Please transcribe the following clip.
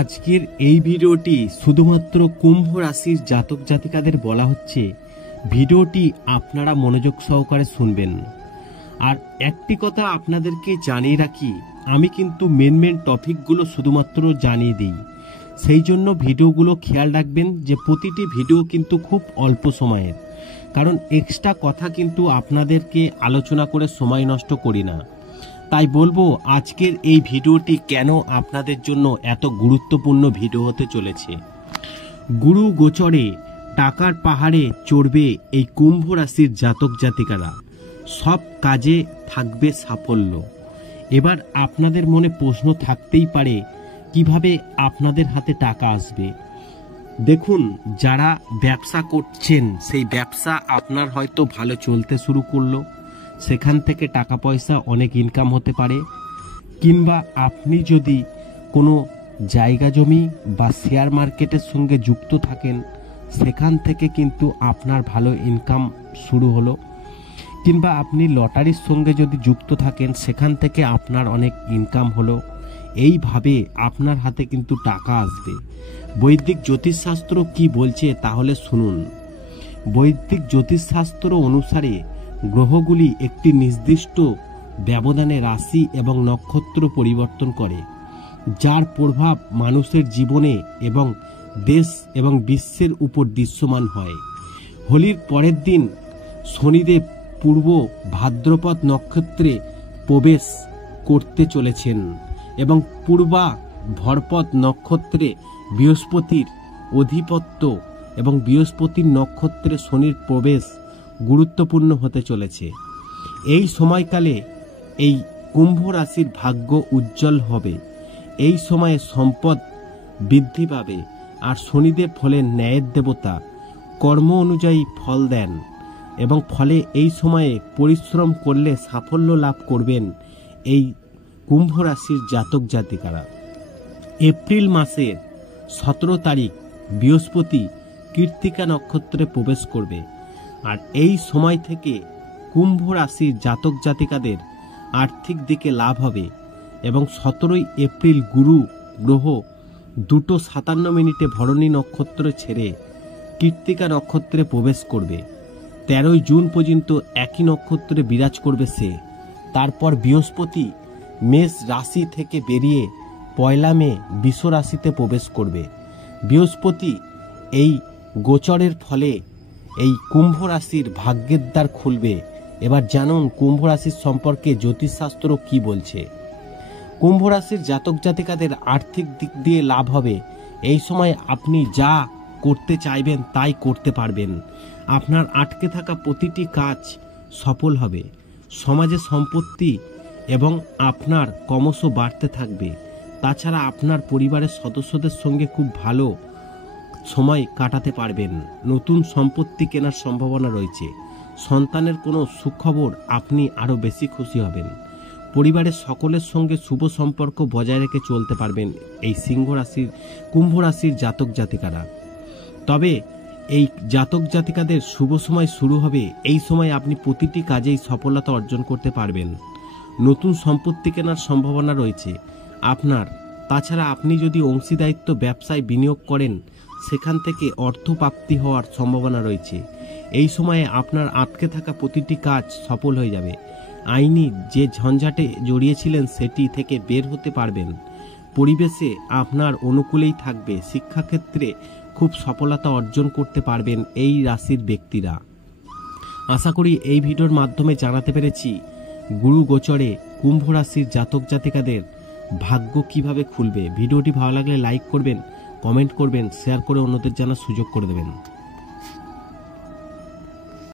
আজকের এই ভিডিওটি শুধুমাত্র কুম্ভ রাশির জাতক জাতিকাদের বলা হচ্ছে। ভিডিওটি আপনারা মনোযোগ সহকারে শুনবেন। আর একটি কথা আপনাদেরকে জানিয়ে রাখি, আমি কিন্তু মেন টপিকগুলো শুধুমাত্র জানিয়ে দিই। সেই জন্য ভিডিওগুলো খেয়াল রাখবেন যে প্রতিটি ভিডিও কিন্তু খুব অল্প সময়ের, কারণ এক্সট্রা কথা কিন্তু আপনাদেরকে আলোচনা করে সময় নষ্ট করি না। তাই বলবো আজকের এই ভিডিওটি কেন আপনাদের জন্য এত গুরুত্বপূর্ণ ভিডিও হতে চলেছে। গুরু গোচরে টাকার পাহাড়ে চড়বে এই কুম্ভ রাশির জাতক জাতিকারা, সব কাজে থাকবে সাফল্য। এবার আপনাদের মনে প্রশ্ন থাকতেই পারে, কিভাবে আপনাদের হাতে টাকা আসবে। দেখুন, যারা ব্যবসা করছেন সেই ব্যবসা আপনার হয়তো ভালো চলতে শুরু করলো, সেখান থেকে টাকা পয়সা অনেক ইনকাম হতে পারে। কিংবা আপনি যদি কোনো জায়গা জমি বা শেয়ার মার্কেটের সঙ্গে যুক্ত থাকেন, সেখান থেকে কিন্তু আপনার ভালো ইনকাম শুরু হলো। কিংবা আপনি লটারির সঙ্গে যদি যুক্ত থাকেন, সেখান থেকে আপনার অনেক ইনকাম হলো। এইভাবে আপনার হাতে কিন্তু টাকা আসবে। বৈদিক জ্যোতিষশাস্ত্র কি বলছে তাহলে শুনুন। বৈদিক জ্যোতিষশাস্ত্র অনুসারে গ্রহগুলি একটি নির্দিষ্ট ব্যবধানে রাশি এবং নক্ষত্র পরিবর্তন করে, যার প্রভাব মানুষের জীবনে এবং দেশ এবং বিশ্বের উপর দৃশ্যমান হয়। হোলির পরের দিন শনিদেব পূর্ব ভাদ্রপদ নক্ষত্রে প্রবেশ করতে চলেছেন এবং পূর্বা ভরপদ নক্ষত্রে বৃহস্পতির অধিপত্য এবং বৃহস্পতির নক্ষত্রে শনির প্রবেশ গুরুত্বপূর্ণ হতে চলেছে। এই সময়কালে এই কুম্ভ রাশির ভাগ্য উজ্জ্বল হবে। এই সময়ে সম্পদ বৃদ্ধি পাবে। আর শনিদেব হলেন ন্যায়ের দেবতা, কর্ম অনুযায়ী ফল দেন এবং ফলে এই সময়ে পরিশ্রম করলে সাফল্য লাভ করবেন এই কুম্ভ রাশির জাতক জাতিকারা। এপ্রিল মাসের 17 তারিখ বৃহস্পতি কৃত্তিকা নক্ষত্রে প্রবেশ করবে। আর এই সময় থেকে কুম্ভ রাশির জাতক জাতিকাদের আর্থিক দিকে লাভ হবে এবং 17 এপ্রিল গুরু গ্রহ 2:57 ভরণী নক্ষত্র ছেড়ে কৃত্তিকা নক্ষত্রে প্রবেশ করবে। 13 জুন পর্যন্ত একই নক্ষত্রে বিরাজ করবে সে। তারপর বৃহস্পতি মেষ রাশি থেকে বেরিয়ে 1 মে বৃষ রাশিতে প্রবেশ করবে। বৃহস্পতি এই গোচরের ফলে এই কুম্ভ রাশির ভাগ্যের দ্বার খুলবে। এবার জানুন কুম্ভ রাশির সম্পর্কে জ্যোতিষশাস্ত্র কি বলছে। কুম্ভ রাশির জাতক জাতিকাদের আর্থিক দিক দিয়ে লাভ হবে। এই সময় আপনি যা করতে চাইবেন তাই করতে পারবেন। আপনার আটকে থাকা প্রতিটি কাজ সফল হবে। সমাজে সম্পত্তি এবং আপনার ক্রমশ বাড়তে থাকবে। তাছাড়া আপনার পরিবারের সদস্যদের সঙ্গে খুব ভালো সময় কাটাতে পারবেন। নতুন সম্পত্তি কেনার সম্ভাবনা রয়েছে। সন্তানের কোনো সুখবর আপনি আরও বেশি খুশি হবেন। পরিবারের সকলের সঙ্গে শুভ সম্পর্ক বজায় রেখে চলতে পারবেন এই কুম্ভ রাশির জাতক জাতিকারা। তবে এই জাতক জাতিকাদের শুভ সময় শুরু হবে। এই সময় আপনি প্রতিটি কাজেই সফলতা অর্জন করতে পারবেন। নতুন সম্পত্তি কেনার সম্ভাবনা রয়েছে আপনার। তাছাড়া আপনি যদি অংশীদারিত্ব ব্যবসায় বিনিয়োগ করেন, সেখান থেকে অর্থ প্রাপ্তি হওয়ার সম্ভাবনা রয়েছে। এই সময়ে আপনার আটকে থাকা প্রতিটি কাজ সফল হয়ে যাবে। আইনি যে ঝঞ্ঝাটে জড়িয়েছিলেন সেটি থেকে বের হতে পারবেন। পরিবেশে আপনার অনুকূলেই থাকবে। শিক্ষাক্ষেত্রে খুব সফলতা অর্জন করতে পারবেন এই রাশির ব্যক্তিরা। আশা করি এই ভিডিওর মাধ্যমে জানাতে পেরেছি গুরু গোচরে কুম্ভ রাশির জাতক জাতিকাদের ভাগ্য কিভাবে খুলবে। ভিডিওটি ভালো লাগলে লাইক করবেন, কমেন্ট করবেন, শেয়ার করে অন্যদের জানার সুযোগ করে দেবেন।